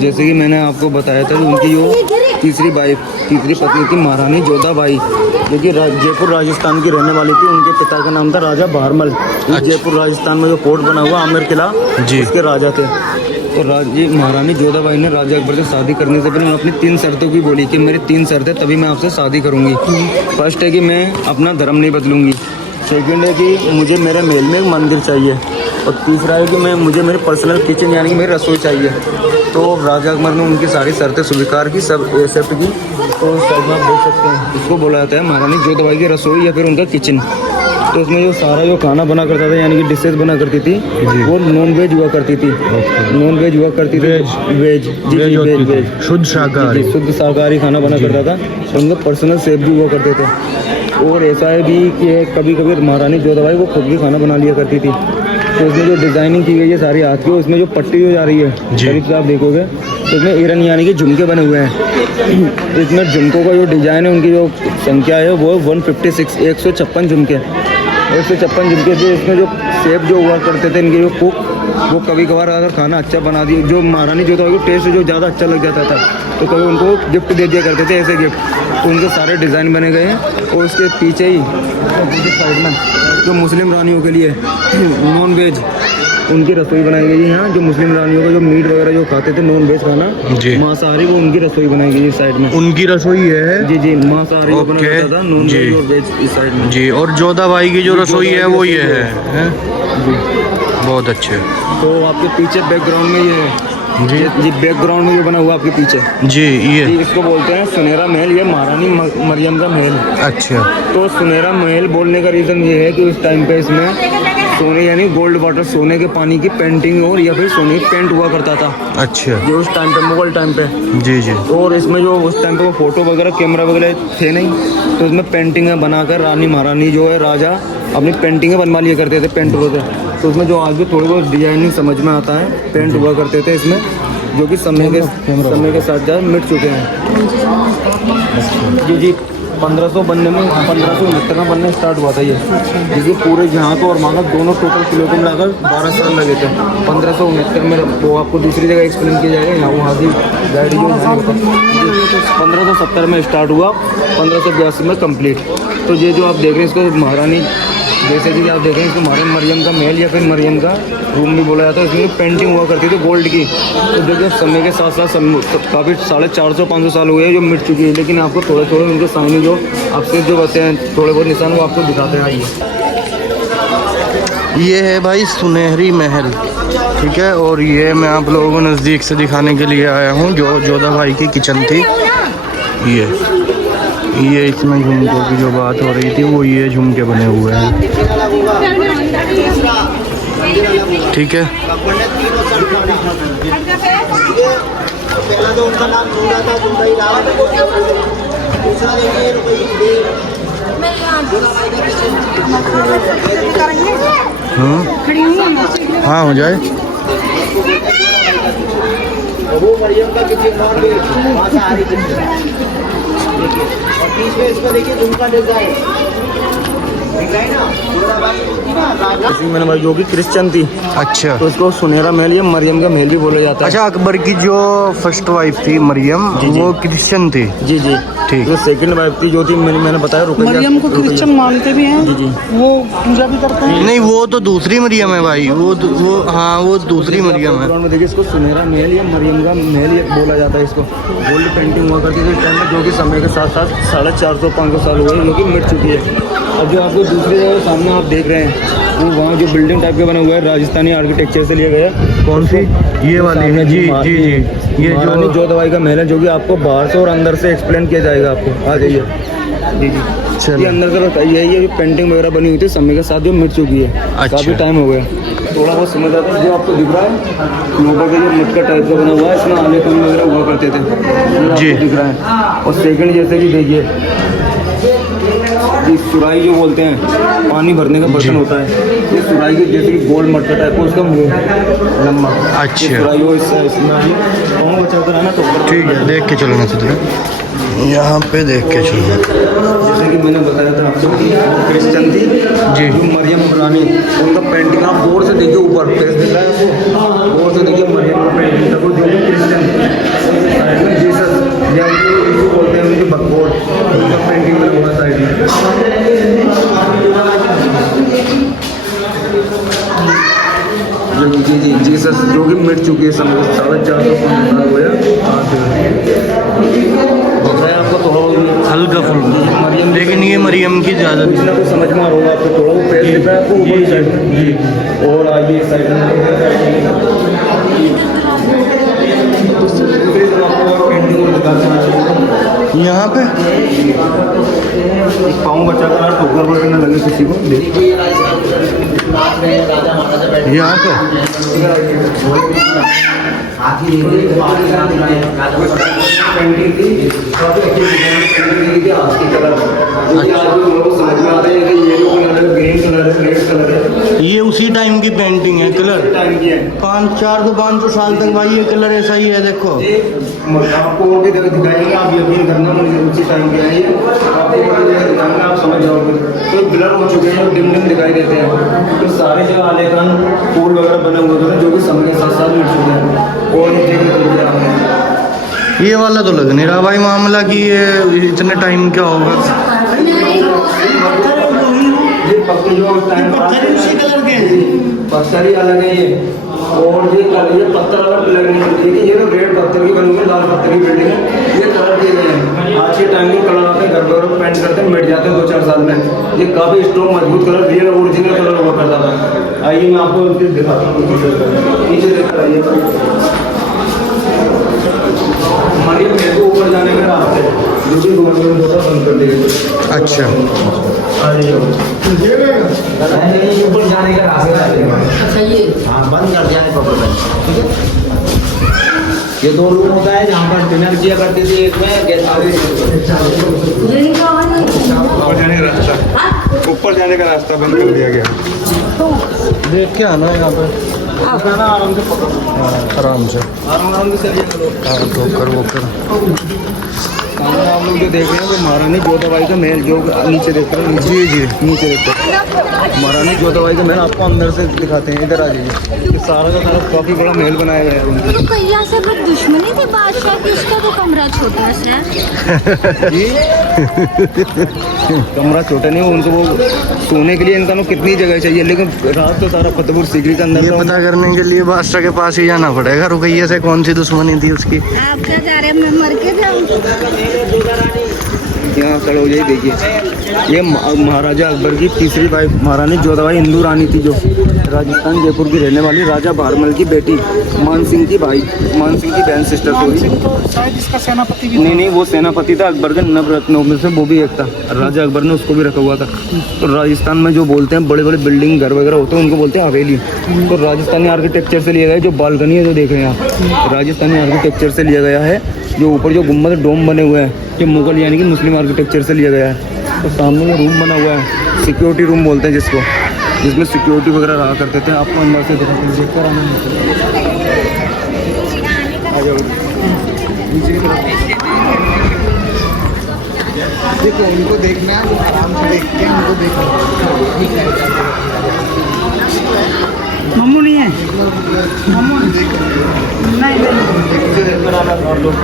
जैसे कि मैंने आपको बताया था कि उनकी जो तीसरी पत्नी थी महारानी जोधाबाई, जो कि जयपुर राजस्थान की रहने वाली थी। उनके पिता का नाम था राजा भारमल। जयपुर राजस्थान में जो फोर्ट बना हुआ आमेर किला, उसके राजा थे। तो महारानी जोधाबाई ने राजा अकबर से शादी करने से पहले अपनी 3 शर्तों की बोली कि मेरी 3 शर्तें तभी मैं आपसे शादी करूंगी। फर्स्ट है कि मैं अपना धर्म नहीं बदलूंगी। सेकंड है कि मुझे मेरे महल में एक मंदिर चाहिए। और तीसरा है कि मुझे मेरे पर्सनल किचन यानी कि मेरी रसोई चाहिए। तो राजा अकबर ने उनकी सारी शर्तें स्वीकार की, सब एक्सेप्ट की। तो साइड में आप देख सकते हैं, इसको बोला जाता है महारानी जोधाबाई की रसोई या फिर उनका किचन। तो उसमें जो सारा जो खाना बना करता था यानी कि डिशेज बना करती थी वो नॉन वेज हुआ करती थी। नॉन वेज हुआ करती थी, वेज शुद्ध शाकाहारी खाना बना करता था। उनके पर्सनल शेफ भी हुआ करते थे। और ऐसा है भी कि कभी कभी महारानी जोधाबाई वो खुद भी खाना बना लिया करती थी। तो इसमें जो डिज़ाइनिंग की गई है सारी हाथ की, उसमें जो पट्टी जो जा रही है करीब से आप देखोगे तो इसमें ईरन यानी कि झुमके बने हुए हैं। इसमें झुमकों का जो डिज़ाइन है उनकी जो संख्या है वो 156 156 झुमके 156 झुमके थे। इसमें जो शेफ जो हुआ करते थे इनके जो कुक, वो कभी कभार अगर खाना अच्छा बना दिए, जो महारानी जोधाबाई को टेस्ट जो ज़्यादा अच्छा लग जाता था तो कभी उनको गिफ्ट दे दिया करते थे, ऐसे गिफ्ट। तो उनके सारे डिज़ाइन बने गए हैं। और उसके पीछे ही साइड में जो मुस्लिम रानियों के लिए नॉन वेज उनकी रसोई बनाई गई है। यहाँ जो मुस्लिम रानियों का जो मीट वगैरह जो खाते थे नॉन वेज खाना मांसाहारी, वो उनकी रसोई बनाई गई है साइड में। उनकी रसोई है जी मांसाहारी बना जाता था, नॉन वेज और वेज इस साइड में जी। और जोधाबाई की जो रसोई है वो ये है जी, बहुत अच्छे। तो आपके पीछे बैकग्राउंड में ये है जी बैकग्राउंड में ये बना हुआ आपके पीछे जी, ये इसको बोलते हैं सुनहरा महल। ये महारानी मरियम का महल। अच्छा। तो सुनहरा महल बोलने का रीज़न ये है कि उस टाइम पे इसमें सोने यानी गोल्ड वाटर, सोने के पानी की पेंटिंग और या फिर सोने की पेंट हुआ करता था। अच्छा। जो उस टाइम पे मुगल टाइम पे जी। और इसमें जो उस टाइम पे वो फोटो वगैरह कैमरा वगैरह थे नहीं, तो इसमें पेंटिंगें बनाकर रानी महारानी जो है राजा अपनी पेंटिंगें बनवा लिया करते थे, पेंट होते। तो उसमें जो आज भी थोड़ी बहुत डिजाइनिंग समझ में आता है, पेंट हुआ करते थे इसमें, जो कि समय के साथ ज़्यादा मिट चुके हैं। जी 1569 में बनना स्टार्ट हुआ था ये, जिसके पूरे यहाँ को और वहाँ का दोनों टोटल किलो को मिलाकर 12 साल लगे थे। 1569 में वो आपको दूसरी जगह एक्सप्लेन किया जाएगा। यहाँ वहाँ की गाइड जो 1570 में स्टार्ट हुआ, 1582 में कंप्लीट। तो ये जो आप देख रहे हैं इसको महारानी, जैसे कि आप देख रहे हैं इसको महारानी मरियम का महल या फिर मरियम का रूम भी बोला जाता है। इसमें पेंटिंग हुआ करती थी गोल्ड की। तो देखिए समय के साथ साथ काफ़ी 450-500 साल हुए हैं जो मिट चुकी है, लेकिन आपको थोड़े थोड़े उनके सामने जो आपसे जो बचे हैं थोड़े बहुत निशान वो आपको दिखाते हैं। ये है भाई सुनहरी महल, ठीक है। और ये मैं आप लोगों को नज़दीक से दिखाने के लिए आया हूँ जो जोधाबाई की किचन थी। ये इसमें झुमकों की जो बात हो रही थी वो ये झुमके बने हुए हैं, ठीक है। हाँ हो जाए। वो मरियम का किचन मांसाहारी किचन, और बीच में इसको देखिए झुमका डिजाइन मैंने भाई जो कि क्रिश्चियन थी। अच्छा। तो उसको सुनहरा महल या मरियम का महल भी बोला जाता है। अच्छा, अकबर की जो फर्स्ट वाइफ थी मरियम, वो क्रिश्चियन थी। जी ठीक। जो सेकंड वाइफ थी जो थी मैंने बताया मरियम को क्रिश्चियन मानते भी हैं। जी वो पूजा भी करते हैं। नहीं, वो तो दूसरी मरियम है भाई, वो हाँ वो दूसरी मरियम है। देखिए इसको सुनहरा महल या मरियम का महल ये बोला जाता है। इसको गोल्ड पेंटिंग हुआ करती थी इस टाइम में, जो कि समय के साथ साथ 450-500 साल हुए जो कि मिट चुकी है। अब जो आपको दूसरी जगह सामने आप देख रहे हैं वो वहाँ जो बिल्डिंग टाइप का बना हुआ है राजस्थानी आर्किटेक्चर से लिया गया। कौन सी? ये वाली है जी। ये महारानी जोधाबाई का महल है, जो कि आपको बाहर से और अंदर से एक्सप्लेन किया जाएगा। आपको आ जाइए। जी ये अंदर का बताइए। ये पेंटिंग वगैरह बनी हुई थी समय के साथ जो मिट चुकी है। अच्छा। काफ़ी टाइम हो गया, थोड़ा बहुत समझ आता है। जो आपको दिख रहा है लोगों के जो मटका टाइप का बना हुआ है, इसमें आने पानी वगैरह हुआ करते थे जी, दिख रहा है। और सेकंड जैसे कि देखिए सुराई जो बोलते हैं, पानी भरने का बर्तन होता है। ये सुराई के जैसे कि गोल्ड मटका टाइप का उसका मुँह लंबा। अच्छा। सुराई वो इसमें बचा कर है ना, तो ठीक है, देख के चलना चाहिए। यहाँ पे देख के चलो। जैसे कि मैंने बताया था आपको क्रिश्चियन थी जी। जो मरियम रानी, उनका पेंटिंग आप गौर से देखिए, ऊपर फेस दिख रहा है आपको, गौर से देखिए मरियम का पेंटिंग था वो जो क्रिश्चियन जी जीसस जो कि मिट चुकी है समय 450 साल हुए आपको थोड़ा हल्का फुल्का, मरियम लेकिन ये मरियम की ज़्यादा कुछ ना कुछ समझ में आ रहा होगा आपको, थोड़ा वो पैर दिख रहा है आपको ऊपर साइड जी, और आगे इस साइड में पेंटिंग और दिखाते हैं यहाँ पे पाँव बचा कर ठोकर वगैरह न लगे किसी को यहाँ पे पेंटिंग थी काफी अच्छी पेंटिंग थी आज की कलर समझ में आ रहे हैं कि ये जो कलर है ग्रीन कलर है रेड कलर है ये उसी टाइम की पेंटिंग है, कलर टाइम की है 500 साल तक भाई ये कलर ऐसा ही है। देखो आपको और भी जगह दिखाएंगे, आप यकीन करना मुझे उसी टाइम के आइए आपको और भी जगह दिखाएंगे, आप समझ जाओगे। तो ब्लर हो चुके हैं और डिम डिम दिखाई देते हैं, तो सारे जगह आलेखन फूल वगैरह बने हुए थे जो कि समय के साथ साथ मिट चुके हैं और एक जगह ये वाला तो लग नहीं रहा भाई मामला कि ये इतने टाइम क्या होगा। ये पक्के जो टाइम उसी कलर के पत्थर ही अलग है ये, और ये पत्थर अलग लग नहीं है, ये तो रेड पत्थर की बनी हुई है, लाल पत्थर की बिल्डिंग है, ये कलर दिए गए हैं। आज के टाइम के कलर आते हैं घर पर पेंट करते हैं मिट जाते हैं 2-4 साल में। ये काफ़ी स्ट्रॉन्ग मजबूत कलर रियल ओरिजिनल कलर हुआ करता था। आइए मैं आपको इनके दिखाता हूँ, नीचे देखकर आइए। हमारे मेरे को ऊपर जाने का रास्ते जो कि गवर्नमेंट द्वारा बंद कर दिए। अच्छा ऊपर जाने का रास्ता है, हाँ बंद कर दिया है प्रॉपर ठीक है। ये 2 रूम होता है जहाँ पर डिनर किया करती थी, एक में ऊपर जाने का रास्ता बंद कर दिया गया। देख के आना यहाँ पे आराम से पकड़ो, आराम से, आराम से चलिए लोग। हाँ धोकर वोकर। सामने आप लोग जो देख रहे हैं वो महारानी जोधाबाई का महल जो नीचे देख रहे हैं, जी जी नीचे देखते हैं महारानी जोधाबाई का महल आपको अंदर से दिखाते हैं। इधर आ जाइए, ये सारा का सारा काफ़ी बड़ा महल बनाया गया है उनका। तो भैया से कुछ दुश्मनी थी बादशाह की, उसका तो कमरा छोटा सा है। जी कमरा छोटा नहीं, उनको वो सोने के लिए इनका नो कितनी जगह चाहिए, लेकिन रात तो सारा फतेहपुर सीकरी के अंदर ये पता करने के लिए बादशाह के पास ही जाना पड़ेगा रुकैया से कौन सी दुश्मनी थी उसकी। आप क्या जा रहे हैं, मैं मर के जाऊँ। यहाँ खड़े हो जाइए, देखिए ये महाराजा अकबर की तीसरी वाइफ महारानी जोधाबाई हिंदू रानी थी, जो राजस्थान जयपुर की रहने वाली राजा भारमल की बेटी, मान सिंह की भाई, मान सिंह की बहन सिस्टर थी। तो शायद इसका सेनापति भी नहीं, वो सेनापति था अकबर के नवरत्नों में से, वो भी एक था। राजा अकबर ने उसको भी रखा हुआ था। तो राजस्थान में जो बोलते हैं बड़े बड़े बिल्डिंग घर वगैरह होते हैं उनको बोलते हैं हवेली। तो राजस्थानी आर्किटेक्चर से लिया गया, जो बालकनी है जो देख रहे हैं आप, राजस्थानी आर्किटेक्चर से लिया गया है। जो ऊपर जो गुम्बद डोम बने हुए हैं ये मुगल यानी कि मुस्लिम आर्किटेक्चर से लिया गया है। तो सामने ये रूम बना हुआ है, सिक्योरिटी रूम बोलते हैं जिसको, जिसमें सिक्योरिटी वगैरह रहा करते थे। आपको अंदर से देख कर आना आ जाओ नीचे की तरफ। देखो उनको देखना है, आराम से देख के उनको देखना। मम्मू नहीं है, मम्मू नहीं नीचे देख कर आना और लोग।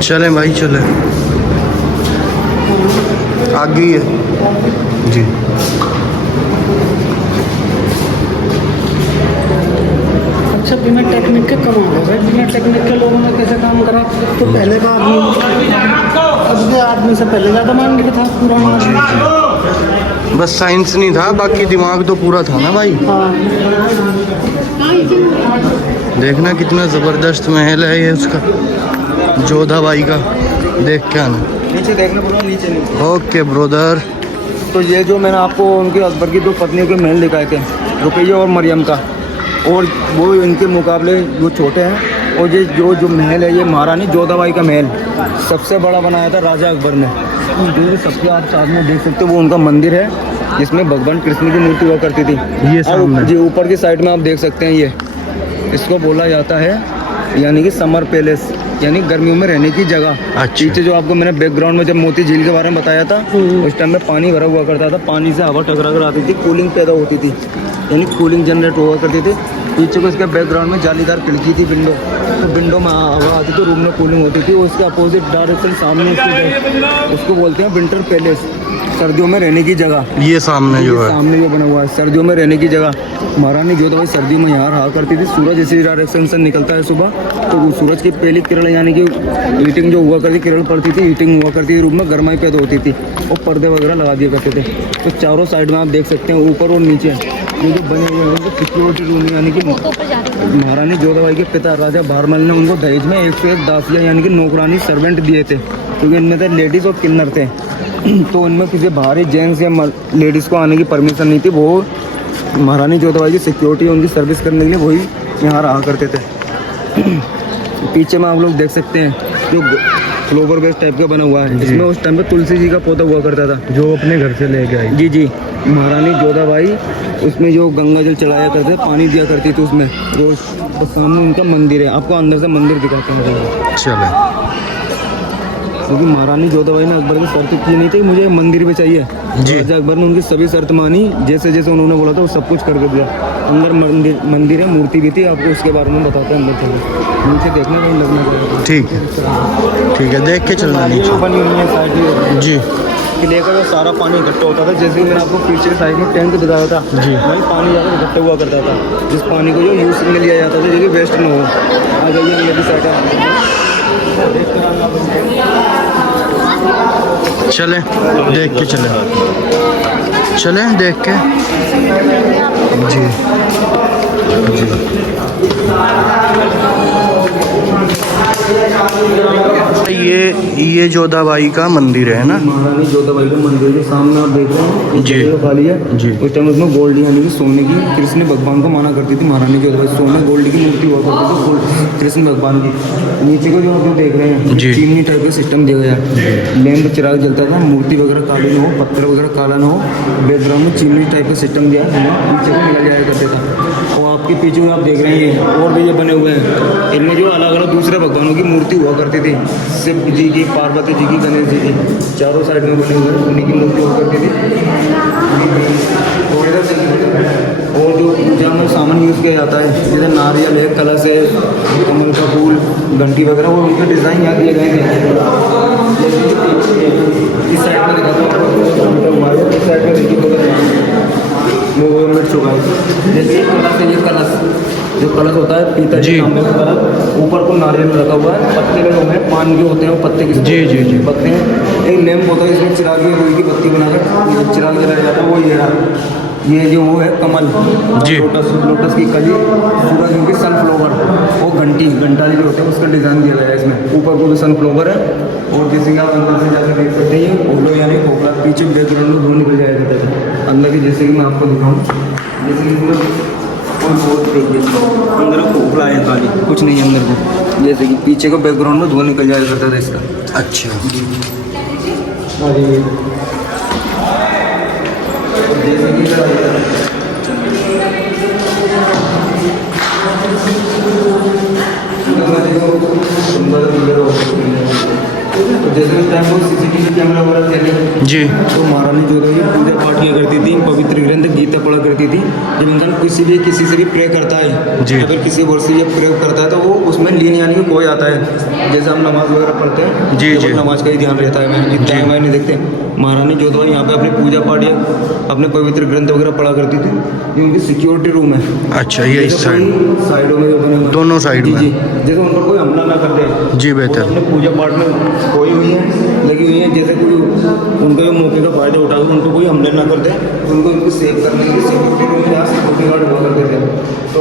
चलें भाई चलें, आगे ही है जी। अच्छा बिना टेक्निक के कमा रहे भाई, बिना टेक्निक के लोगों ने कैसे काम करा। तो पहले का आदमी अब के आदमी से पहले ज़्यादा मांग था पुराना आदमी। बस साइंस नहीं था, बाकी दिमाग तो पूरा था ना भाई। हाँ देखना कितना ज़बरदस्त महल है ये उसका, जोधाबाई का। देख के आना, नीचे देखना पड़ा, नीचे नहीं। Okay brother. तो ये जो मैंने आपको उनके अकबर की 2 पत्नियों के महल दिखाए थे, रुकैया और मरियम का, और वो इनके मुकाबले जो छोटे हैं, और ये जो महल है ये महारानी जोधाबाई का महल सबसे बड़ा बनाया था राजा अकबर ने। जो सबके आप साथ में देख सकते हो वो उनका मंदिर है जिसमें भगवान कृष्ण की मूर्ति हुआ करती थी। ये सामने जी ऊपर की साइड में आप देख सकते हैं, ये इसको बोला जाता है यानी कि समर पैलेस, यानी गर्मियों में रहने की जगह। अच्छा। पीछे जो आपको मैंने बैकग्राउंड में जब मोती झील के बारे में बताया था, उस टाइम में पानी भरा हुआ करता था, पानी से हवा टकरा कर आती थी, कूलिंग पैदा होती थी, यानी कूलिंग जनरेट हुआ करती थी। पीछे को इसके बैकग्राउंड में जालीदार खिड़की थी, विंडो, तो विंडो में हवा आती थी, रूम में कूलिंग होती थी। और उसके अपोजिट डायरेक्शन सामने उसको बोलते हैं विंटर पैलेस, सर्दियों में रहने की जगह। ये सामने जो है, सामने जो बना हुआ है सर्दियों में रहने की जगह। महारानी जोधाबाई सर्दियों में यहाँ रहा करती थी। सूरज इसी डायरेक्शन से निकलता है सुबह, तो वो सूरज की पहली किरण यानी कि हीटिंग जो हुआ करती, किरण पड़ती थी, हीटिंग हुआ करती थी, रूम में गर्माई पैदा होती थी, और पर्दे वगैरह लगा दिया करते थे। तो चारों साइड में आप देख सकते हैं, ऊपर और नीचे ये जो बने हुए हैं सिक्योरिटी रूम, यानी कि महारानी जोधाबाई के पिता राजा भारमल ने उनको दहेज में 101 दासियाँ यानी कि नौकरानी सर्वेंट दिए थे, क्योंकि इनमें थे लेडीज़ और किन्नर थे। तो इनमें किसी बाहरी जेंट्स या लेडीज़ को आने की परमिशन नहीं थी। वो महारानी जोधाबाई की सिक्योरिटी, उनकी सर्विस करने के लिए वही यहाँ रहा करते थे। पीछे में आप लोग देख सकते हैं जो फ्लोवर बेस टाइप का बना हुआ है, इसमें उस टाइम पे तुलसी जी का पौधा हुआ करता था, जो अपने घर से लेके आई। जी जी, महारानी जोधाबाई उसमें जो गंगा जल चढ़ाया करते थे, पानी दिया करती थी उसमें। जो सामने उनका मंदिर है, आपको अंदर से मंदिर दिखाते हैं। चले। क्योंकि महारानी जोधाबाई ने अकबर की शर्त की नहीं थी मुझे मंदिर भी चाहिए जी। राजा अकबर ने उनकी सभी शर्त मानी, जैसे जैसे उन्होंने बोला था वो सब कुछ करके दिया। अंदर मंदिर है, मूर्ति भी थी, आपको उसके बारे में बताते हैं। अंदर चलो, नीचे देखना कहीं लगना पड़ेगा। ठीक है, देख के चलना नीचे। बनी हुई है साइड जी। किले का जो सारा पानी इकट्ठा होता था, जैसे मैंने आपको पीछे साइड में टैंक दिखाया था जी, वही पानी ज़्यादा इकट्ठा हुआ करता था, जिस पानी को जो यूज़ में लिया जाता था, जो कि वेस्ट न हो। आ जाइए ये भी साइड चले, देख के चले देख के। जी ये जोधाबाई का मंदिर है ना? महारानी जोधाबाई का मंदिर जो सामने आप देख रहे हैं जी खाली है जी। उस टाइम उसमें गोल्ड यानी कि सोने की, कृष्ण भगवान को माना करती थी महारानी जोधाबाई। सोने गोल्ड की मूर्ति हुआ करती थी, गोल्ड कृष्ण भगवान की। नीचे को जो आप देख रहे हैं जी। चिमनी टाइप का सिस्टम दिया गया है, लैंप चिराग जलता था, मूर्ति वगैरह काली ना हो, पत्थर वगैरह काला ना हो, बैकग्राउंड में चिमनी टाइप का सिस्टम दिया है, नीचे को मिला जाया करते था। और आपके पीछे में आप देख रहे हैं और भी ये बने हुए हैं, इनमें जो अलग अलग दूसरे भगवानों की मूर्ति हुआ करती थी, शिव जी की, पार्वती जी की, गणेश जी की, चारों साइड में बने हुए हैं, उन्हीं की मूर्ति हुआ करती थी। और जो पूजा में सामान यूज़ किया जाता है, जैसे नारियल है, कलश है, कमल का फूल, घंटी वगैरह, वो उनके डिज़ाइन यहाँ दिए गए थे। इस साइड में दिखाता हूँ, इस साइड में देखिए वो मिर्च चुका है। जैसे ये कलश है, ये कलश जो कलश होता है पीतल जी। के तांबे का कलश, ऊपर को नारियल रखा हुआ है, पत्ते लगे हुए हैं, पान के होते हैं वो पत्ते की जी जी जी। पत्ते हैं। एक लैंप होता है, इसमें चिराग की बत्ती बनाकर चिराग जलाया जाता है, वो ये रहा। ये जो वो है कमल जी। लोटस की कली, सूरजमुखी, सनफ्लावर, वो घंटाली जो होते हैं उसका डिज़ाइन दिया गया है इसमें। ऊपर को भी सनफ्लावर है, और जैसे कि आप अंदर से जाकर देख सकते हैं, फोटो यानी खोखला, पीछे बैकग्राउंड में धूल निकल जाया करता था अंदर की। जैसे कि मैं आपको दिखाऊँ, जैसे कि देखिए अंदर खोखला है खाली, कुछ नहीं है अंदर को। जैसे कि पीछे को बैकग्राउंड में धुआं निकल जाया करता था इसका। अच्छा। जैसे कि तो जैसे उस टाइम वो CCTV कैमरा वगैरह थे जी। तो महारानी जोधाबाई पूजा पाठ किया करती थी, पवित्र ग्रंथ गीता पढ़ा करती थी। जब इंसान किसी से भी प्रे करता है जी। अगर किसी वर्ष से प्रे करता है तो वो उसमें लीन यानी कि कोई आता है। जैसे हम नमाज वगैरह पढ़ते हैं जी तो जी। नमाज का ही ध्यान रहता है, मैं इतना मैं नहीं देखते। महारानी जोधाबाई यहाँ पे अपनी पूजा पाठ या अपने पवित्र ग्रंथ वगैरह पढ़ा करती थी। ये उनकी सिक्योरिटी रूम है। अच्छा, ये इस साइड साइडों में जो बने हुए हैं। दोनों साइड जी में। जी, जैसे उन पर कोई हमला ना कर दे। जी, वो बेहतर। अपने पूजा पाठ में खोई हुई है, लगी हुई है। जैसे कोई उनका जो मौके का फायदा उठाकर उनको कोई हमले ना कर दे, उनको उनको सेव करने के लिए सिक्योरिटी रूम में यहाँ सिक्योरिटी गार्ड हुआ करते थे। तो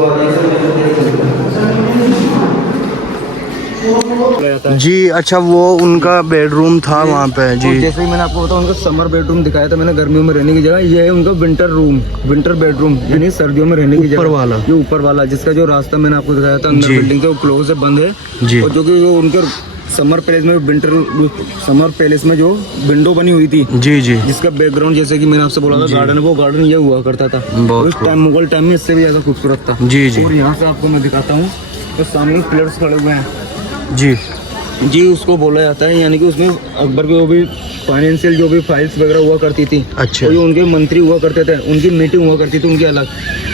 ये सब जी। अच्छा, वो उनका बेडरूम था वहाँ पे और जी। जैसे ही मैंने आपको बताया उनका समर बेडरूम दिखाया था मैंने, गर्मियों में रहने की जगह। ये है उनका विंटर रूम, विंटर बेडरूम, यानी सर्दियों में रहने की जगह। ऊपर वाला? ये ऊपर वाला, जिसका जो रास्ता मैंने आपको दिखाया था अंदर जी। बिल्डिंग के, वो क्लोज है, बंद है जी। और जो कि वो उनके समर पैलेस में जो विंडो बनी हुई थी, जी जी। जिसका बैकग्राउंड जैसे कि मैंने आपसे बोला था गार्डन, वो गार्डन ये हुआ करता था बहुत उस टाइम, मुगल टाइम में इससे भी ज़्यादा खूबसूरत था। जी जी। और यहाँ से आपको मैं दिखाता हूँ तो सामने पिलर्स खड़े हुए हैं जी जी, उसको बोला जाता है, यानी कि उसमें अकबर के जो भी फाइनेंशियल जो भी फाइल्स वगैरह हुआ करती थी, अच्छा। तो जो उनके मंत्री हुआ करते थे उनकी मीटिंग हुआ करती थी, उनकी अलग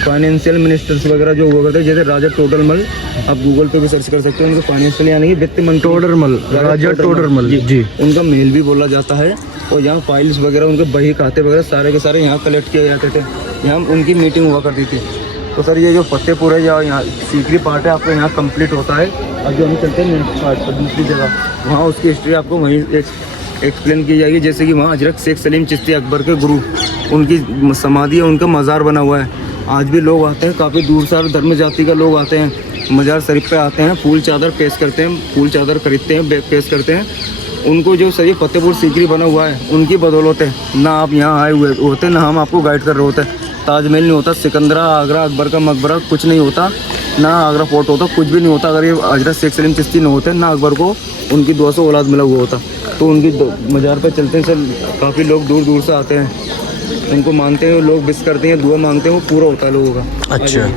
फाइनेंशियल मिनिस्टर्स वगैरह जो हुआ करते, जैसे राजा टोडरमल, आप गूगल पे भी सर्च कर सकते हो, उनके फाइनेंशियल यानी कि वित्त मंत्री टोडरमल, राजा टोडरमल जी। उनका मेल भी बोला जाता है। और यहाँ फाइल्स वगैरह उनके बही खाते वगैरह सारे के सारे यहाँ कलेक्ट किए जाते थे, यहाँ उनकी मीटिंग हुआ करती थी। तो सर ये जो फतेहपुर है या यहाँ सीकरी पार्ट है आपका यहाँ कंप्लीट होता है। अब जो हम चलते हैं नेक्स्ट पार्ट पर दूसरी जगह, वहाँ उसकी हिस्ट्री आपको वहीं एक्सप्लेन की जाएगी। जैसे कि वहाँ हजरत शेख सलीम चिश्ती अकबर के गुरु, उनकी समाधि है, उनका मज़ार बना हुआ है। आज भी लोग आते हैं, काफ़ी दूर सारे धर्म जाति का लोग आते हैं, मज़ार शरीफ पे आते हैं, फूल चादर पेश करते हैं, फूल चादर खरीदते हैं, पेश करते हैं। उनको जो सही फतेहपुर सीकरी बना हुआ है उनकी बदौलत है ना आप यहाँ आए हुए होते, ना हम आपको गाइड कर रहे होते। ताजमहल नहीं होता, सिकंदरा, आगरा, अकबर का मकबरा कुछ नहीं होता, ना आगरा फोर्ट होता, कुछ भी नहीं होता अगर ये हजरत शेख सलीम चिश्ती न होते, ना अकबर को उनकी 200 औलाद मिला हुआ होता। तो उनकी मज़ार पर चलते हैं सर, काफ़ी लोग दूर दूर से आते हैं, उनको मानते हैं, लोग विश करते हैं, दुआ मांगते हैं, वो पूरा होता है लोगों का। अच्छा।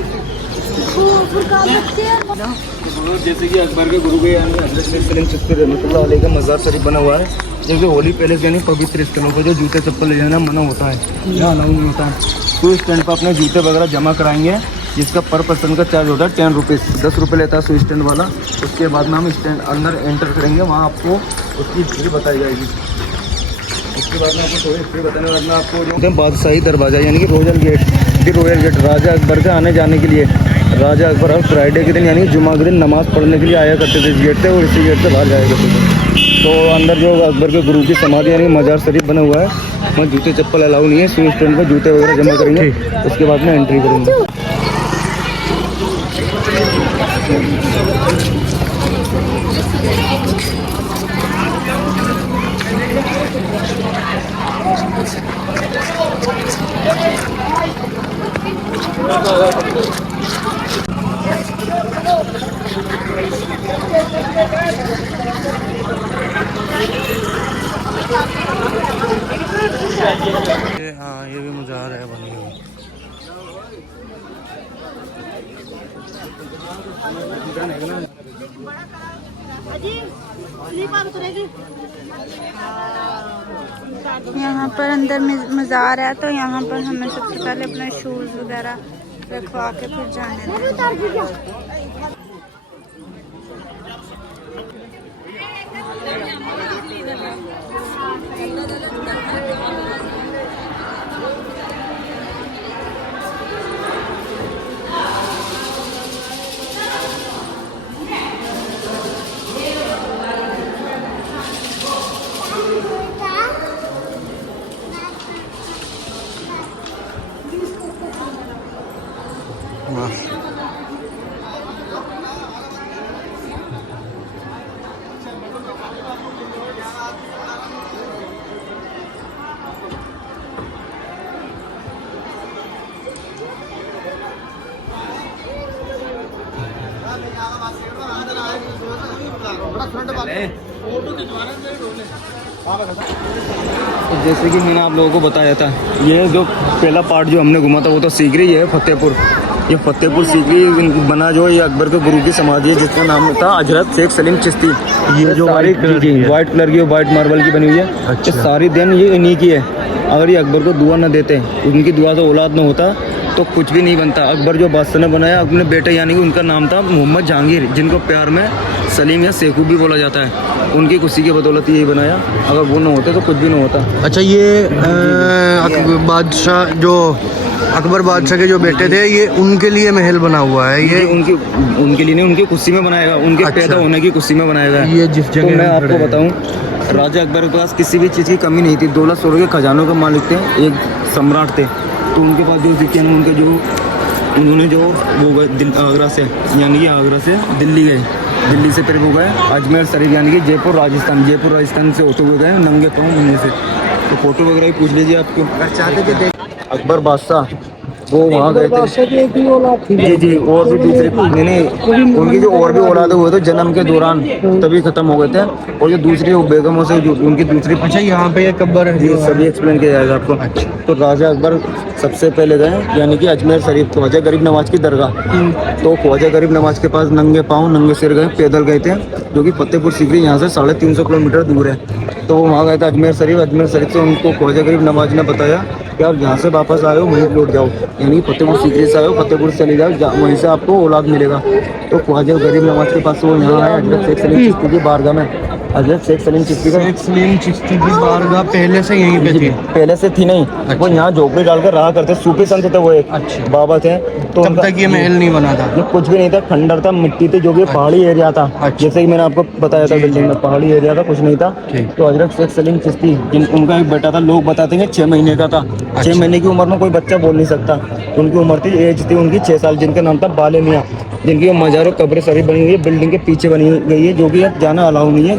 जैसे कि अकबर के गुरु के यानी हजरत शेख सलीम चिश्ती रहमतुल्लाह अलैह का मज़ार शरीफ बना हुआ है। जैसे होली पैलेस यानी पवित्र स्थलों पर जो जूते चप्पल ले जाना मना होता है, यहाँ अलाउ नहीं होता है। तो इस स्टैंड पर अपने जूते वगैरह जमा कराएंगे, जिसका पर पर्सन का चार्ज होता है 10 रुपीज़, 10 रुपये लेता है शू स्टैंड वाला। उसके बाद में हम स्टैंड अंदर एंटर करेंगे, वहाँ आपको उसकी हिस्ट्री बताई जाएगी। उसके बाद में आपको थोड़ी हिस्ट्री बताने के बाद में आपको जो बादशाही दरवाज़ा यानी कि रॉयल गेट राजा अकबर के आने जाने के लिए, राजा अकबर हर फ्राइडे के दिन यानी कि जुमा के दिन नमाज़ पढ़ने के लिए आया करते थे इस गेट से, और इसी गेट से बाहर जाया करते थे। तो अंदर जो अकबर के गुरु की समाधि यानी मज़ार शरीफ बना हुआ है, वहाँ जूते चप्पल अलाउ नहीं है। शू स्टैंड पर जूते वगैरह जमा करेंगे, उसके बाद में एंट्री करेंगे। हाँ ये भी मज़ार है बनी हुई। यहाँ पर अंदर मज़ार है, तो यहाँ पर हमें सबसे पहले अपने शूज़ वगैरह रखवा के फिर जाने दें। तो जैसे कि मैंने आप लोगों को बताया था, ये जो पहला पार्ट जो हमने घुमा था वो तो सीकरी है फतेहपुर। ये फतेहपुर सीकरी बना जो ये अकबर के गुरु की समाधि है, जिसका नाम था हजरत शेख सलीम चिश्ती। ये जो वाइट कलर की वाइट मार्बल की बनी हुई है। अच्छा। ये सारी देन ये इन्हीं की है। अगर ये अकबर को दुआ न देते, उनकी दुआ से औलाद न होता तो कुछ भी नहीं बनता। अकबर जो बादशाह ने बनाया अपने बेटे यानी कि उनका नाम था मोहम्मद जहांगीर, जिनको प्यार में सलीम या शेखू भी बोला जाता है। उनकी खुशी की बदौलत यही बनाया, अगर वो न होते तो कुछ भी न होता। अच्छा ये बादशाह जो अकबर बादशाह के जो बेटे थे, ये उनके लिए महल बना हुआ है। ये उनके लिए नहीं, उनकी खुशी में बनाया गया, उनके अच्छा। पैदा होने की खुशी में बनाया गया। ये जिस जगह तो मैं आपको बताऊं, राजा अकबर के पास किसी भी चीज़ की कमी नहीं थी। 12 सोने के खजानों के मालिक थे, एक सम्राट थे। तो उनके पास जो सिक्के हैं, उनके जो उन्होंने जो वो गए आगरा से, यानी कि आगरा से दिल्ली गए, दिल्ली से फिर वो गए अजमेर शरीफ यानी कि जयपुर राजस्थान से होते हुए गए नंगे पाँव मिलने से। तो फोटो वगैरह भी पूछ लीजिए आपको चाहते थे। अकबर बादशाह वो वहाँ गए थे। बादशाह की एक ही औलाद थी। जी जी, और भी दूसरे नहीं, उनकी जो और भी औलाद हुए थे जन्म के दौरान तभी खत्म हो गए थे। और जो दूसरी वो बेगमों से जो उनकी दूसरी, अच्छा यहाँ पे ये कब्र है जी जो सभी एक्सप्लेन किया जाएगा आपको। तो राजा अकबर सबसे पहले गए यानी कि अजमेर शरीफ, ख्वाजा गरीब नवाज की दरगाह। तो ख्वाजा गरीब नवाज के पास नंगे पाँव नंगे सिर गए, पैदल गए थे, जो कि फतेहपुर सीकरी यहाँ से 350 किलोमीटर दूर है। तो वो वहाँ गए थे अजमेर शरीफ। अजमेर शरीफ से उनको ख्वाजा गरीब नवाज ने बताया कि आप जहाँ से वापस आए हो वहीं लौट जाओ, यानी फतेहपुर सीकरी से आए हो फतेहपुर से चले जाओ, वहीं से आपको औलाद मिलेगा। तो ख्वाजा गरीब नवाज के पास वो यहाँ आए हजरत शेख सलीम चिश्ती की बारगाह में। हजरत शेख सलीम चिश्ती का शेख सलीम चिश्ती की बारगाह पहले से यहीं पे थी? पहले से थी नहीं, वो यहाँ झोपड़ी डालकर रहा करते, सूफी संत थे वो, एक अच्छा। बाबा थे। तो तब तक ये महल नहीं बना था? ये कुछ भी नहीं था, खंडर था, मिट्टी थी, जो कि पहाड़ी एरिया था। अच्छा। जैसे कि मैंने आपको बताया था बिल्डिंग में पहाड़ी एरिया था, कुछ नहीं था। ठीक। तो हजरत शेख सलीम चिश्ती उनका एक बेटा था, लोग बताते हैं 6 महीने का था। 6 महीने की उम्र में कोई बच्चा बोल नहीं सकता। उनकी उम्र थी, एज थी उनकी 6 साल, जिनका नाम था बाले मियाँ, जिनकी मज़ार कब्र शरीफ बनी हुई है, बिल्डिंग के पीछे बनी गई है, जो कि अब जाना अलाउ नहीं है,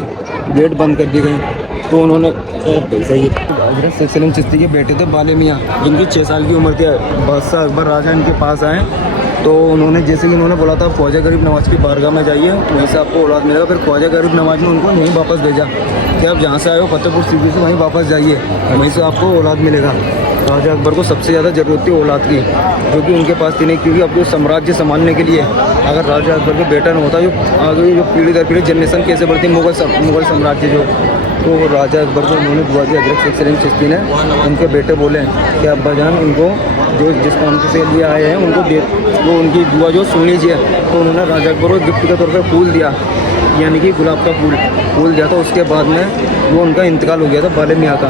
गेट बंद कर दी गई। तो उन्होंने सही हजरत शेख सलीम चिश्ती के बेटे थे बाले मियाँ, जिनकी 6 साल की उम्र थी। बादशाह अकबर राजा इनके पास आए, तो उन्होंने जैसे कि उन्होंने बोला था ख्वाजा गरीब नवाज की बारगाह में जाइए, वहीं से आपको औलाद मिलेगा। फिर ख्वाजा गरीब नवाज ने उनको यहीं वापस भेजा कि आप जहाँ से आए हो फतेहपुर सीकरी से वहीं वापस जाइए, वहीं से आपको औलाद मिलेगा। राजा अकबर को सबसे ज़्यादा ज़रूरत थी औलाद की, जो कि उनके पास थी नहीं, क्योंकि अपने साम्राज्य संभालने के लिए अगर राजा अकबर का बेटा न होता, जो आगे जो पीढ़ी दर पीढ़ी जनरेशन कैसे बढ़ती, मुगल साम्राज्य जो, तो राजा अकबर को उन्होंने दुआ दी। हजरत शेख सलीम चिश्ती ने उनके बेटे बोले कि अब्बाजान उनको जो जिस काम से लिए आए हैं उनको दे, वो उनकी दुआ जो सुन लीजिए। तो उन्होंने राजा अकबर को गिफ्ट के तौर पर फूल दिया, यानी कि गुलाब का फूल दिया था। उसके बाद में वो उनका इंतकाल हो गया था बाले मियाँ का।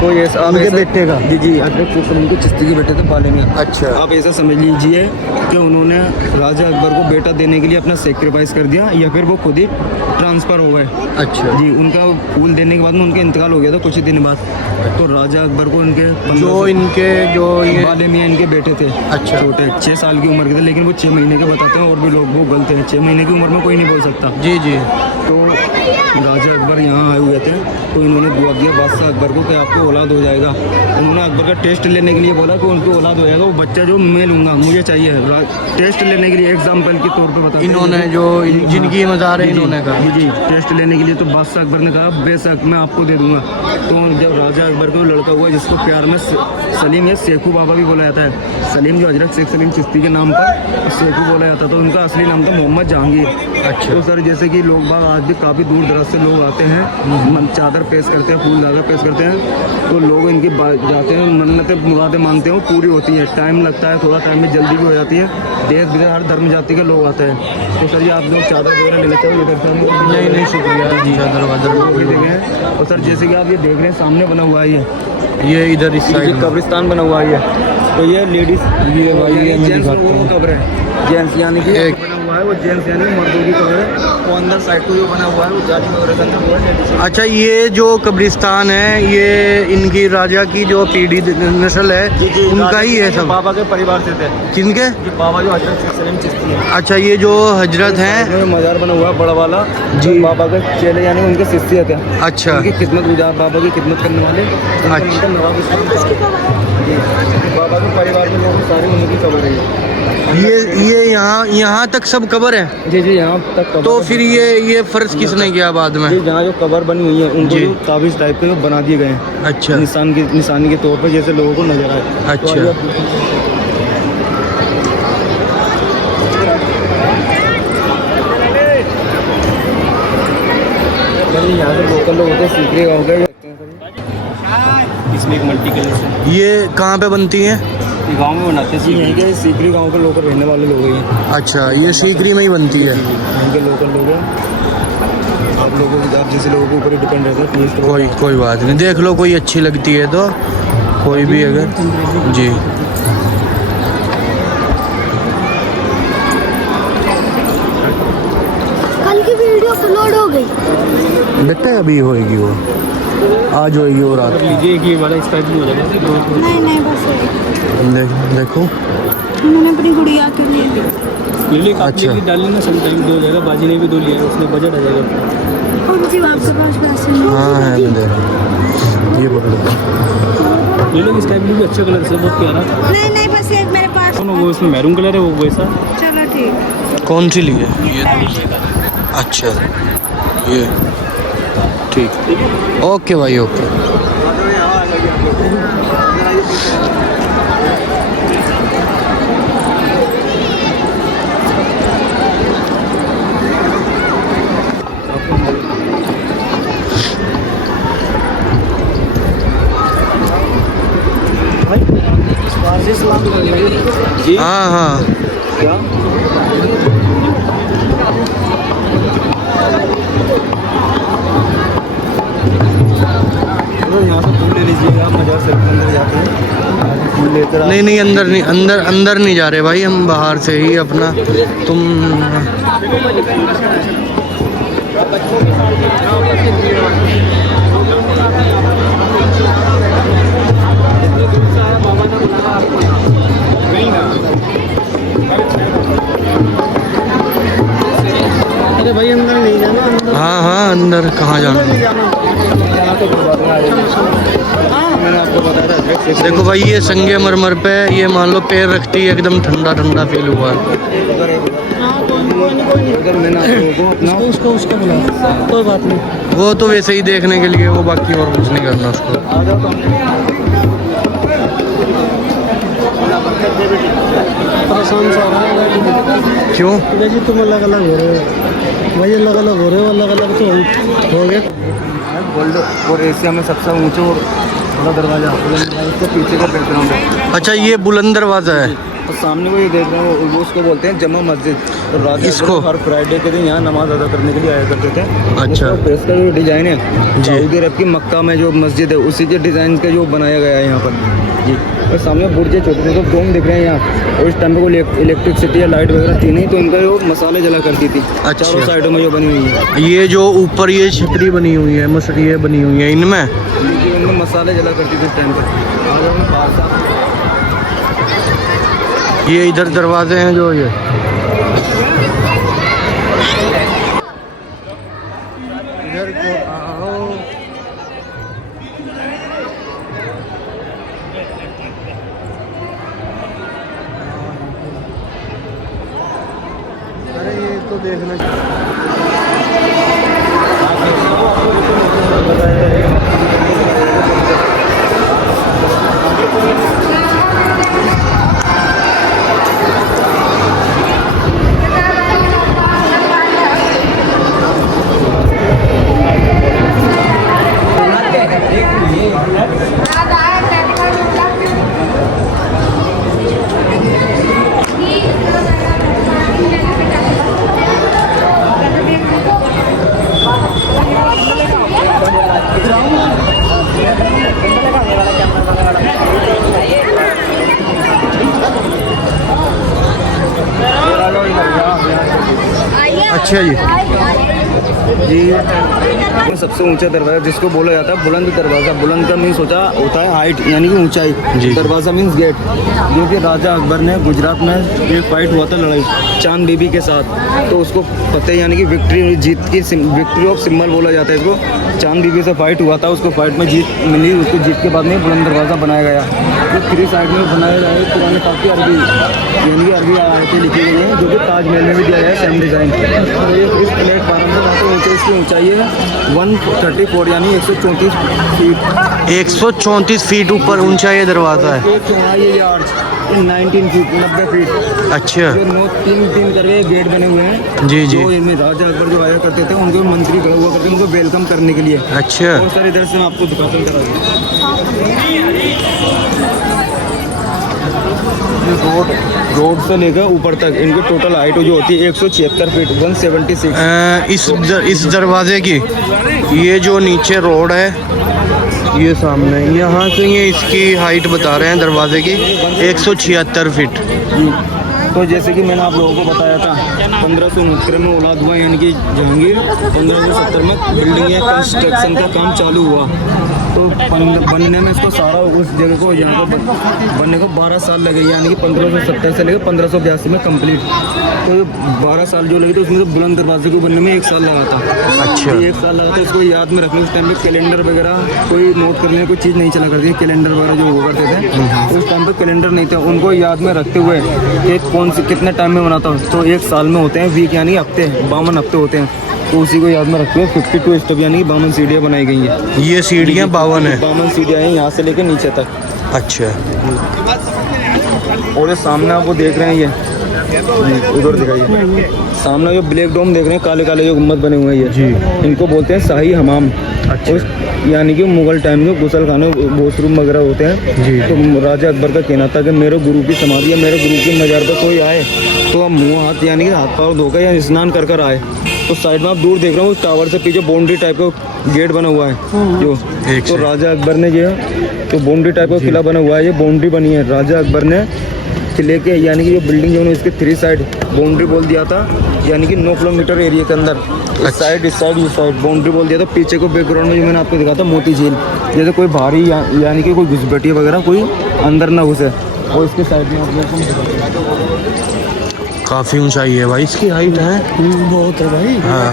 तो ये आप उनके ऐसा बेटे का? जी जी, हजरत शेख सलीम के चिश्ती के बेटे थे बाले मियाँ। अच्छा। आप ऐसा समझ लीजिए कि उन्होंने राजा अकबर को बेटा देने के लिए अपना सेक्रीफाइस कर दिया, या फिर वो खुद ही ट्रांसफ़र हो गए। अच्छा जी, उनका फूल देने के बाद में उनका इंतकाल हो गया था कुछ ही दिन बाद। तो राजा अकबर को उनके जो ये बाले मियाँ इनके बेटे थे, अच्छा। छोटे 6 साल की उम्र के थे, लेकिन वो 6 महीने के बताते हैं, और भी लोग वो गलत हैं, 6 महीने की उम्र में कोई नहीं बोल सकता। जी जी। तो राजा अकबर यहाँ आए हुए थे, तो इन्होंने दुआ दिया बादशाह अकबर को कि आपको औलाद हो जाएगा। उन्होंने अकबर का टेस्ट लेने के लिए बोला कि उनको औलाद हो जाएगा, वो बच्चा जो मैं लूँगा, मुझे चाहिए। टेस्ट लेने के लिए एग्जाम्पल के तौर पर बताते इन्होंने जो जिनकी मज़ार है इन्होंने कहा? जी जी, टेस्ट लेने के लिए। तो बादशाह अकबर ने कहा बेशक मैं आपको दे दूँगा। तो जब राजा अकबर को लड़का हुआ, जिसको प्यार में सलीम या सेखू बाबा भी बोला जाता है, सलीम जो हजरत शेख सलीम चिश्ती के नाम पर सेखू बोला जाता था, तो उनका असली नाम था मोहम्मद जहांगीर। अच्छा। तो सर जैसे कि लोग बाग आज भी काफ़ी दूर दराज से लोग आते हैं, चादर पेश करते हैं, फूल धागा पेश करते हैं, तो लोग इनकी जाते हैं, मन्नतें मुरादें मांगते हैं, वो पूरी होती है। टाइम लगता है, थोड़ा टाइम में जल्दी भी हो जाती है। देश विदेश हर धर्म जाति के लोग आते हैं। तो सर ये आप लोग चादर वगैरह ले लेते हो इधर से? नहीं शुक्रिया जी। चादर वादर ये देखें हैं। और सर जैसे कि आप ये देख रहे हैं सामने बना हुआ है, ये इधर इस ये साइड कब्रिस्तान बना हुआ है। तो ये लेडीज, ये भाई ये मैं जेंट्स दिखाता लोगों हूँ। को कब्र है, जेंट्स यानी कि एक- बना हुआ है वो जेंट्स यानी मर्दों की कब्र है। वो अंदर साइड को जो बना हुआ है वो जाली वगैरह का अंदर हुआ है लेडीज। अच्छा, ये जो कब्रिस्तान है ये इनकी राजा की जो पीढ़ी नस्ल है उनका ही है सब? बाबा के परिवार से थे। किनके? ये बाबा जो हजरत शेख सलीम चिश्ती है। अच्छा, ये जो हजरत हैं जो मज़ार बना हुआ है बड़ा वाला, जी। बाबा के चेले यानी उनके शिष्य थे। अच्छा उनकी खिदमत गुजार, बाबा की खिदमत करने वाले, उनका नाम था नवाब इस्लाम। जी, बाबा के परिवार में लोग सारे उन्हीं की कब्र है। ये यहाँ तक सब कब्र है? जी जी, यहाँ तक कब्र तो है। फिर ये फर्ज किसने किया बाद में? ये जहाँ जो कब्र बनी हुई है उनको जी। जो ताबीज़ टाइप के बना दिए गए हैं, अच्छा निशानी के तौर पर, जैसे लोगों को नजर आए। अच्छा। तो यहाँ से लोकल लोग होते हैं, सीकरी गाँव के। इसमें एक मल्टी कलर से ये कहाँ पे बनती हैं? गांव में बनाते हैं, यहीं के सीकरी गांव के लोकल रहने वाले लोग हैं। अच्छा, ये सीकरी में ही बनती है? यहीं के लोकल लोग हैं। आप लोगों को, आप जैसे लोगों के ऊपर डिपेंड रहता है प्लीज़। कोई बात नहीं, देख लो कोई अच्छी लगती है तो, कोई भी अगर। जी कल की वीडियो अपलोड हो गई। बेटा अभी होएगी वो, आज होएगी वो रात। लीजिए कि वाला स्टाइल हो जाएगा। नहीं नहीं, बस देखो उन्होंने अपनी गुड़िया के लिए अच्छा डाल लेना, समटाइम दो जाएगा, बाजी ने भी दो लिया है, उसमें बजट आ जाएगा। कौन सी आपके पास पैसे नहीं? हाँ है, मैं देख रहा हूँ। ये पकड़ो, ये लोग स्काई ब्लू भी अच्छा कलर से, बहुत प्यारा। नहीं नहीं, बस एक मेरे पास दोनों, वो इसमें मैरून कलर है, वो वैसा। चलो ठीक। कौन सी ली है? ये अच्छा, ये ठीक। ओके भाई, ओके। जी हाँ हाँ, क्या? यहाँ से फूल ले लीजिएगा, आप मजार से अंदर जाते हैं फूल लेकर। नहीं नहीं, अंदर नहीं, अंदर नहीं जा रहे भाई, हम बाहर से ही अपना। तुम अरे भाई अंदर नहीं जाना, अंदर हाँ हाँ, अंदर कहाँ जाना? नहीं जाना। मैंने आपको बताया था। देखो भाई, ये संगे मरमर पे ये मान लो पैर रखती है, एकदम ठंडा ठंडा फील हुआ है। अगर मैंने आप लोगों को अपना उसको बुला, कोई बात नहीं। वो तो वैसे ही देखने के लिए, वो बाकी और कुछ नहीं करना उसको। आ जाओ तो परेशान सा हो रहा है क्यों? जी, तुम अलग अलग हो रहे हो भाई, अलग अलग हो रहे हो, अलग अलग तो हो गए। गोल्ड और एशिया में सबसे ऊंचा और बड़ा दरवाजा इसके पीछे का बैकग्राउंड है। अच्छा, ये बुलंद दरवाज़ा है। तो सामने वो ये देख रहे हो, वो उसको बोलते हैं जमा मस्जिद। तो राजा इसको? हर फ्राइडे के दिन यहाँ नमाज अदा करने के लिए आया करते थे। अच्छा। प्रेस का जो डिज़ाइन है, जी। सऊदी अरब की मक्का में जो मस्जिद है उसी के डिज़ाइन का जो बनाया गया है यहाँ पर जी। और सामने बुर्जे छोटे छोटे डोम दिख रहे हैं यहाँ। और इस टाइम पे को इलेक्ट्रिसिटी या लाइट वगैरह थी नहीं, तो इनका जो मसाले जला करती थी। अच्छा। चारों साइडों में जो बनी हुई है, ये जो ऊपर ये छतरी बनी हुई है, मसरियाँ बनी हुई है, इनमें लेकिन इनमें मसाले जला करती थी इस टाइम पर। आ जाओ मैं बाहर से ये इधर दरवाजे हैं जो ये। इधर को आओ। अरे ये तो देखना अच्छा जी। जी सबसे ऊंचा दरवाजा जिसको बोला जाता है बुलंद दरवाज़ा। बुलंद का मीन्स होता है हाइट, यानी कि ऊंचाई। जी। दरवाज़ा मीन्स गेट। जो कि राजा अकबर ने गुजरात में एक फाइट हुआ था, लड़ाई चांद बीबी के साथ, तो उसको फतेह यानी कि विक्ट्री, जीत की विक्ट्री ऑफ सिंबल बोला जाता है इसको। चांद बीबी से फाइट हुआ था, उसको फाइट में जीत मिली, उसको जीत के बाद में बुलंद दरवाज़ा बनाया गया। तो 3 साइड में बनाया गया है। पुराने काफ़ी अरबी यानी कि अरबी आयतें लिखी गई हैं, जो कि ताजमहल में भी दिया गया है सेम डिज़ाइन। तो ये इस प्लेटफार्म से जाते नीचे इसकी ऊंचाई है 134 यानी 134 फीट। 134 फीट ऊपर ऊंचा ये दरवाज़ा है। ये चौड़ाई है, ये आर्च 19 फीट 90 फीट। अच्छा जो 9 3 करके गेट बने हुए हैं। जी जी। जो इनमें राजा अकबर जो आया करते थे, उनके मंत्री खड़े हुआ करते थे उनको वेलकम करने के लिए। अच्छा बहुत सारे इधर से मैं आपको दिखाता हूँ। रोड से लेकर ऊपर तक इनकी टोटल हाइट जो होती है 176 फीट 176। इस दरवाजे की ये जो नीचे रोड है, ये सामने यहाँ से ये इसकी हाइट बता रहे हैं दरवाजे की 176 फीट। तो जैसे कि मैंने आप लोगों को बताया था 1569 में औलाद हुआ, यानी कि जहांगीर 1570 में बिल्डिंग या कंस्ट्रक्शन का काम चालू हुआ। तो बनने में इसको सारा उस जगह को यहाँ पर बनने को 12 साल लगे, यानी कि 1570 से लेकर 1582 में कंप्लीट। तो 12 साल जो लगे थे उसमें तो बुलंद दरवाजे को बनने में 1 साल लगा था। अच्छा। 1 साल लगा था इसको याद में रखने। उस टाइम पे कैलेंडर वगैरह कोई नोट करने में कोई चीज़ नहीं चला करती, कैलेंडर वगैरह जो हुआ करते थे उस टाइम पे कैलेंडर नहीं था। उनको याद में रखते हुए कि कौन से कितने टाइम में बनाता हूँ, तो 1 साल में होते हैं वीक, यानी हफ्ते 52 हफ्ते होते हैं। तो उसी को याद में रखते हुए 52 स्टेप यानी कि 52 सीढ़ियाँ बनाई गई हैं। ये सीढ़ियाँ 52 है। 52 सीढ़ियाँ हैं यहाँ से लेकर नीचे तक। अच्छा। और ये सामने आप वो देख रहे हैं, ये उधर दिखाइए सामने जो ब्लैक डोम देख रहे हैं, काले काले जो गुम्बद बने हुए हैं जी, इनको बोलते हैं शाही हमाम। अच्छा। यानी कि मुगल टाइम में गुसल खाने वॉशरूम वगैरह होते हैं जी। तो राजा अकबर का कहना था कि मेरे गुरु की समाधि या मेरे गुरु की मजार पर कोई आए तो आप मुँह हाथ यानी कि हाथ पाँव धोकर या स्नान कर कर आए। तो साइड में आप दूर देख रहे हो टावर से पीछे बाउंड्री टाइप का गेट बना हुआ है जो, तो राजा अकबर ने जो तो बाउंड्री टाइप का किला बना हुआ है, ये बाउंड्री बनी है राजा अकबर ने किले के, यानी कि ये बिल्डिंग जो है इसके 3 साइड बाउंड्री बोल दिया था, यानी कि 9 किलोमीटर एरिया के अंदर इस साइड इस साइड बाउंड्री बोल दिया था। पीछे को बैकग्राउंड में जो मैंने आपको दिखा था मोती झील, जैसे कोई भारी यानी कि कोई घुसपैठी वगैरह कोई अंदर ना घुसे, और इसके साइड में आप लोगों को काफ़ी ऊंचाई है भाई, इसकी हाइट है बहुत है भाई। हाँ।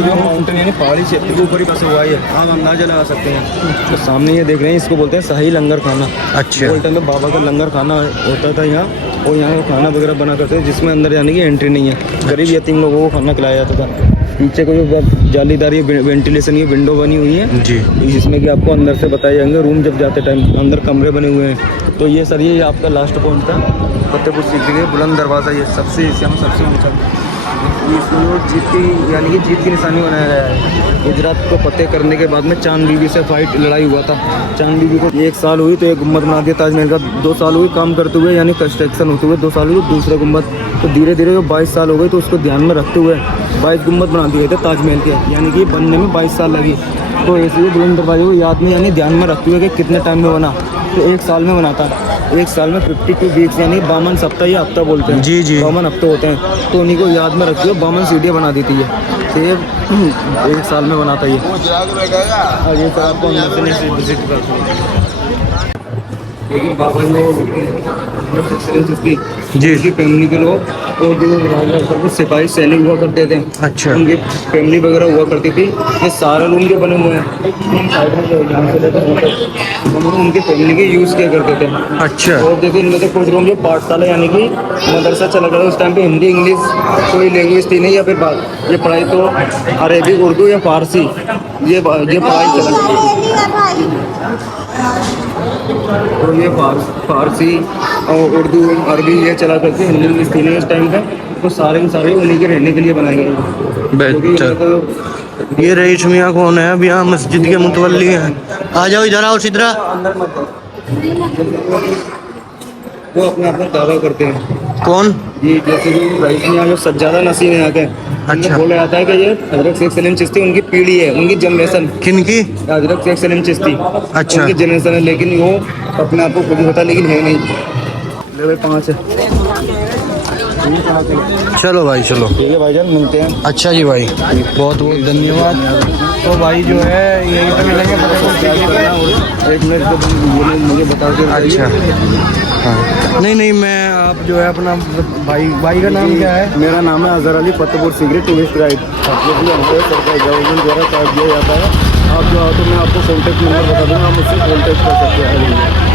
जो माउंटेन यानी पहाड़ी क्षेत्र के ऊपर ही बसा हुआ है, आप अंदाजा लगा सकते हैं। तो सामने ये देख रहे हैं, इसको बोलते हैं शाही लंगर खाना। अच्छा। उस टाइम में बाबा का लंगर खाना होता था यहाँ, और यहाँ खाना वगैरह बना करते थे जिसमें अंदर जाने की एंट्री नहीं है। गरीब यतीम लोगों को खाना खिलाया जाता था। पीछे को जो जालीदार ये वेंटिलेशन की विंडो बनी हुई है जी, जिसमें कि आपको अंदर से बताए जाएंगे रूम जब जाते टाइम अंदर कमरे बने हुए हैं। तो ये सर ये आपका लास्ट पॉइंट था फतेहपुर सीकरी के बुलंद दरवाज़ा, ये सबसे एशिया में सबसे ऊंचा। इसमें जो जीत की यानी कि जीत की निशानी बनाया गया है। गुजरात को फतेह करने के बाद में चांद बीबी से फाइट लड़ाई हुआ था। चांद बीबी को 1 साल हुई तो एक गुम्बद बना दिया ताजमहल का, 2 साल हुई काम करते हुए यानी कंस्ट्रक्शन होते हुए 2 साल हुई दूसरे गुम्बद, तो धीरे धीरे जो 22 साल हो गए तो उसको ध्यान में रखते हुए 22 गुम्बद बना दिए थे ताजमहल के, यानी कि बनने में 22 साल लगी। तो ऐसे ही बुलंद दरवाजे को याद में यानी ध्यान में रखते हुए कि कितने टाइम में बना, तो 1 साल में बना था। 1 साल में 52 वीक्स यानी 52 सप्ताह या हफ्ता बोलते हैं जी जी, 52 हफ्ते होते हैं। तो उन्हीं को याद में रखते हुए 52 सीढ़ियाँ बना दी थी ये, तो ये 1 साल में बना था ये। आगे सर आपको अंदर से विजिट करते हैं। लेकिन बाबा जी की फैमिली के लोग और जो राजा अकबर के सिपाही सैनिक हुआ करते थे, अच्छा, उनकी फैमिली वगैरह हुआ करती थी। ये सारे रूम जो बने हुए हैं साइड में जो यहाँ से लेकर उनकी फैमिली के यूज़ किया करते थे। अच्छा। और देखिए इनमें से कुछ रूम जो पाठशाला यानी कि मदरसा चला करता उस टाइम पे हिंदी इंग्लिश कोई लैंग्वेज थी नहीं, या फिर ये पढ़ाई तो अरेबिक उर्दू या फारसी ये पढ़ाई चला करती थी। और ये फारसी और उर्दू अरबी ये चला करते, हिंदी इंग्लिश थी नहीं उस टाइम पे, तो सारे के सारे उन्हीं के रहने के लिए बनाए गए। बेहतर। ये रईस मियाँ कौन है? अब यहाँ मस्जिद के मुतवल्ली हैं। आ जाओ इधर आओ सिद्रा। अंदर मत वो अपने आप में दावा करते हैं। कौन? ये जैसे कि रईस मियाँ जो सज्जादा नसीन है यहाँ के, अच्छा, बोला जाता है कि ये हजरत शेख सलीम चिश्ती उनकी पीढ़ी है, उनकी जनरेशन। किनकी? हजरत शेख सलीम चिश्ती। अच्छा, उनकी जनरेशन है, लेकिन वो अपने आप को खुद ही होता लेकिन है नहीं। लेवल 5 है। चलो भाई चलो, ठीक है भाईजान, मिलते हैं। अच्छा जी भाई, बहुत बहुत धन्यवाद। तो भाई जो है यहीं पे मिलेंगे एक मिनट मुझे बता के। अच्छा, हाँ, नहीं मैं आप जो है अपना भाई का नाम क्या है? मेरा नाम है अजहर अली, फतेहपुर सीकरी टूरिस्ट गाइड। हमारे सरकार गवर्नमेंट द्वारा चार्ज दिया जाता है। आप जो आओ तो मैं आपको कॉन्टैक्ट नंबर बता दूँगा, आप मुझसे कॉन्टैक्ट कर सकते हैं।